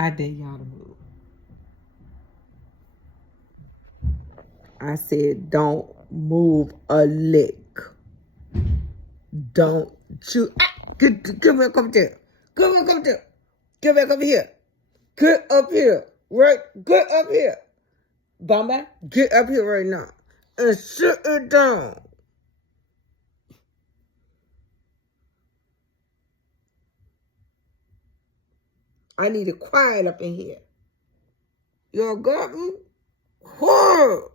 I dare y'all to move. I said, don't move a lick. Don't you. Come here, come here. Come here, come here. Get back up here. Get up here. Right? Get up here. Bamba, get up here right now. And sit it down. I need it quiet up in here. Y'all got me? Whoa.